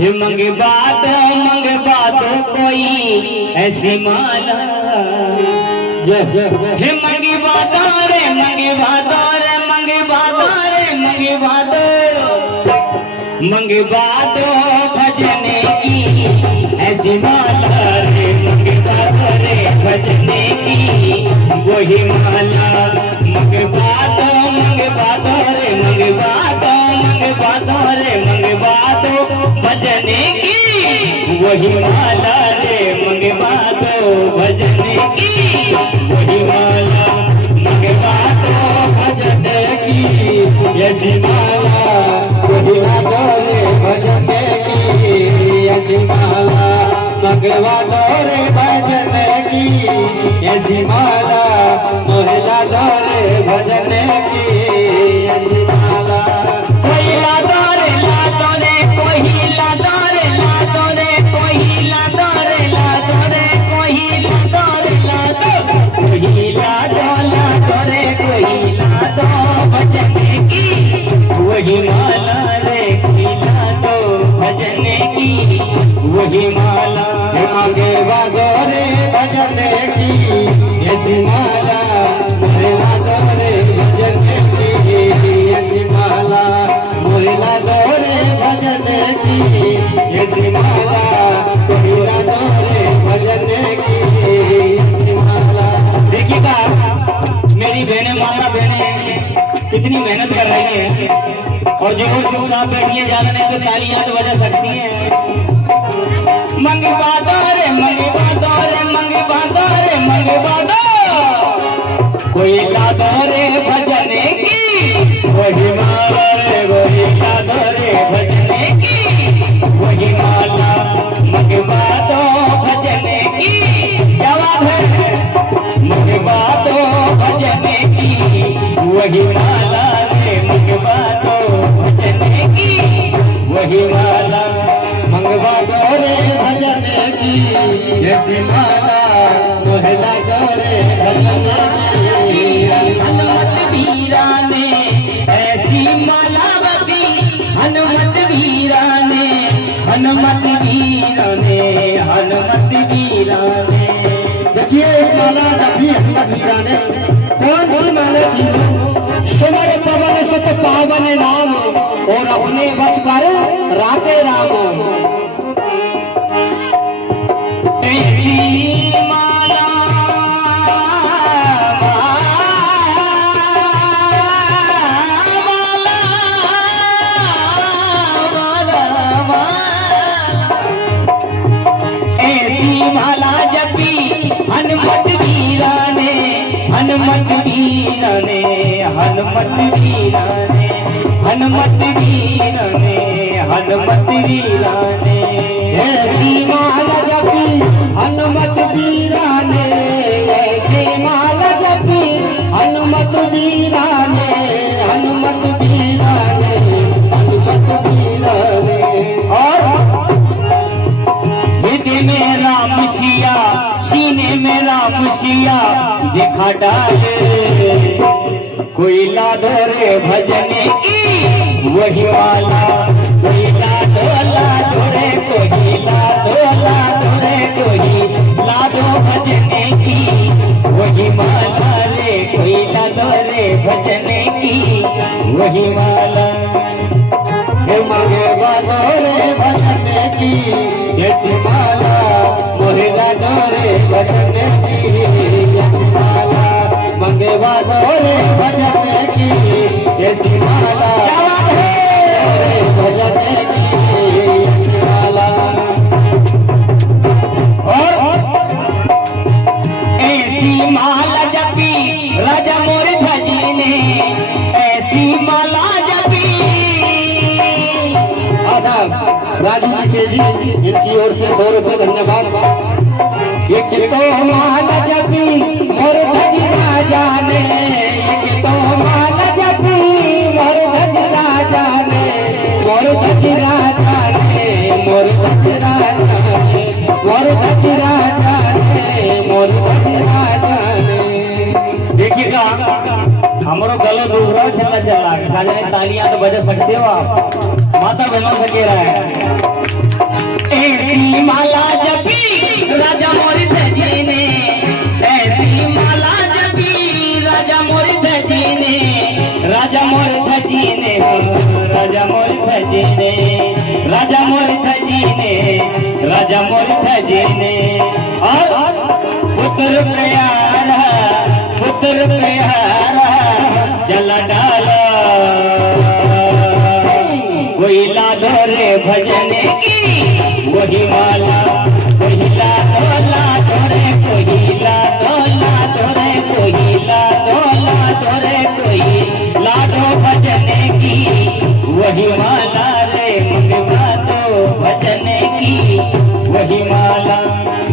हे मंगवा दो कोई ऐसी माला, हे मंगवा दो रे मंगवा दो रे मंगवा दो रे मंगवा दो भजने की ऐसी माला रे, मंगवा दो रे भजने की वही माला, मंगवा दो रे मंगवा दो रे मंगवा दो भजने की वही माला रे, मंगवा दो भजने की वही माला, मंगवा दो भजने की ऐसी माला, मंगवा दो रे भजने की ऐसी माला, मंगवा दो रे भजने की ऐसी माला, मोहला दो रे भजने की ऐसी माला। कोई ला दो रे कोई ला दो रे कोई ला दो रे कोई ला दो रे कोई ला दो रे कोई ला दो भजने की वही माला रे, कोई ला दो भजने की वही माला, मंगवा दो रे भजने की ऐसी माला, मोहला दो रे भजने की ऐसी माला, मोहला दो रे भजने की ऐसी माला, मोहला दो रे भजने की ऐसी माला। देखिएगा मेरी बहनें माता बहनें कितनी मेहनत कर रही हैं, और जो चुपचाप बैठिए ज्यादा नहीं तो तालियां तो बजा सकती हैं। मंगवा दो रे मंगवा दो रे मंगवा दो रे मंगवा दो, कोई ला दो रे भजने की वही माला रे, वही ला दो रे भजने की वही माला, मंगवा दो भजने की, क्या बात है, मंगवा दो भजने की वही माला रे, मंगवा दो भजने की वही माला, मंगवा दो रे भजने की ऐसी माला, मोहला दो रे भजने की। हनुमत वीरा ने ऐसी माला बपी, हनुमत वीरा ने हनुमत वीरा ने हनुमत वीरा ने। देखिए एक माला रखी हनुमत वीरा ने, कौन सी माला थी? सुमर पवन सुत पावन नाम, और अपने बस पर राते राम। हनुमत वीरा ने हनुमत वीरा ने हनुमत वीरा ने हनुमत वीरा ने हनुमत वीरा ने, ऐसी माला जपी हनुमत वीरा ने, ऐसी माला जपी हनुमत वीरा ने, हनुमत वीरा ने, हनुमत वीरा ने। और हृदय में राम सिया, सीने में राम सिया दिखा डाले, कोई ला दो रे भजने की वही माला, कोई ला दो रे कोई ला दो रे कोई ला दो भजने की वही माला रे, कोई ला दो रे भजने की वही माला, मंगवा दो रे भजने की ऐसी माला, मोहला दो रे भजने की ऐसी माला, मंगवा दो रे भजने की ऐसी माला, क्या बात है, भजने की ऐसी माला। और ऐसी माला जपी राजा मोर भजी ने, ऐसी माला जपी। राजू जी इनकी ओर से 100 रुपए धन्यवाद। ये तो माला जपी मोर धज राजा ने, ये तो माला जपी मोर धज राजा ने, मोर धज राजा ने, मोर धज राजा ने, मोर धज राजा ने, मोर धज राजा ने। देखिएगा हमरो गलो दूर चला चला काजने तालियां तो बजा सकते हो आप माता बहनों से कह रहा है ऐसी माला जपी राजा मोरी जी ने ऐसी माला जपी राजा मोरी जी ने राजा मोरी जी ने राजा मोरी जी ने राजा मोरी जी ने राजा मोरी जी ने और पुत्र प्यारा जला डाला वही लादो रे भजने की वही माला वही लादो रे कोई लादो रे कोई लादो रे कोई लादो भजने की वही माला रे मंगवा दो भजने की वही माला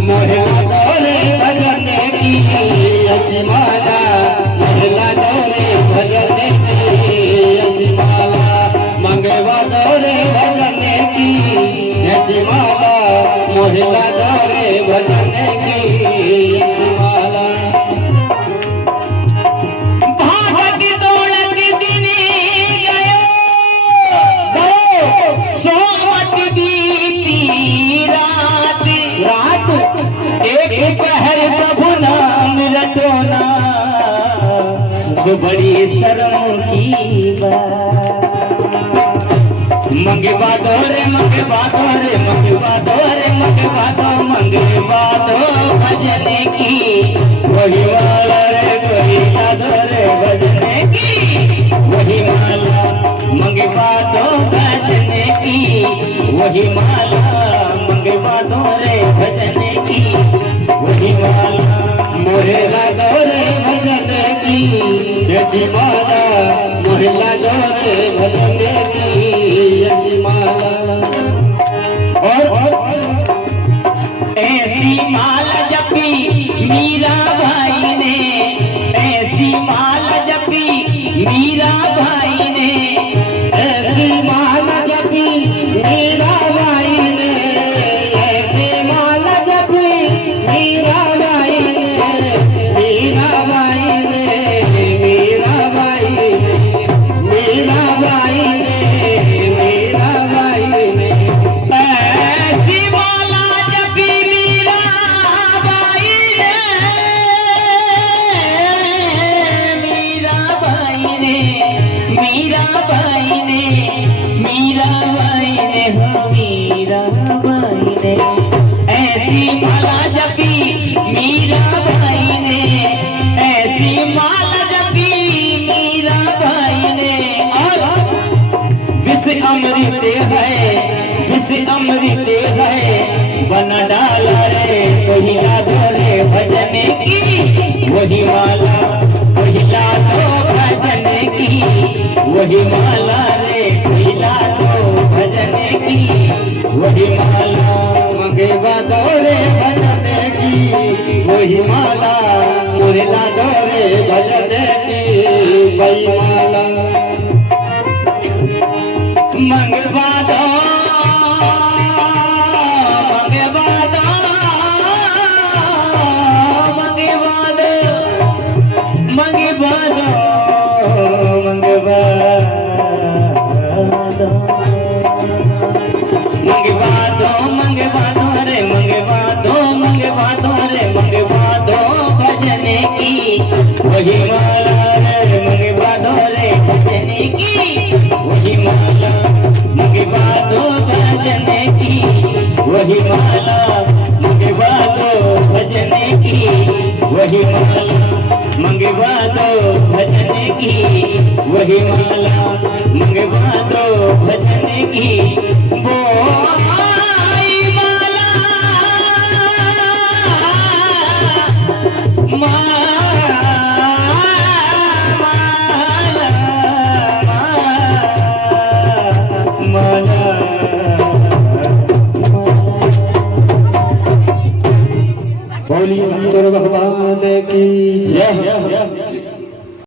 मोहला दौरे भजने की अच्छी माला मोहला दौरे भजने की अच्छी माला मंगवा दौरे भजने की अच्छी माला मोहला दौरे भजने की अच्छी माला भागत दौड़त दिन गयो सोमत बीती रात एक पहर प्रभु नाम रटोना जो बड़ी शर्म की बात मंगवा दो रे मंगवा दो रे मंगवा दो रे मंगवा दो भजने की वही माला रे वही लादो रे भजने की वही माला मंगवा दो भजने की वही माला मंगवा दो रे भजने की वही माला मोहला दौरे भजने की अच्छी माला मोहला दौरे भजने की अच्छी माला और ऐसी माला जपी मीरा भाई ने ऐसी माला जपी मीरा भाई ने ऐसी माला जपी मीरा बाई ने ऐसी माला जपी मीरा बाई ने मीरा बाई ने मीरा बाई ने मीरा बाई ने मीरा बाई ने ऐसी माला जपी मीरा भाई ने मीरा भाई ने मीरा भाई ने मीरा भाई ने हो मीरा भाई ने ऐसी माला जपी मीरा भाई ने ऐसी माला जपी मीरा भाई ने और विष अमृत है बना डाला रे वही लादो रे भजने की वही माला वही लादो भजने की वही माला रे वही लादो भजने की वही माला मंगवा दौरे भजने की वही माला मोहला दौरे भजने की वही माला मंगवा दो मंगवा दो मंगवा दो मंगवा दो मंगवा दो मंगवा दो मंगवा दो रे मंगवा दो मंगवा दो रे मंगवा दो भजने की वही माला रे मंगवा दो रे भजने की वही माला मंगवा दो भजने की वही माला मंगवा दो भजने की वही माला मंगवा दो भजने की वही माला मंगवा दो भजने की वो आई माला बोलिए भगवान की जय।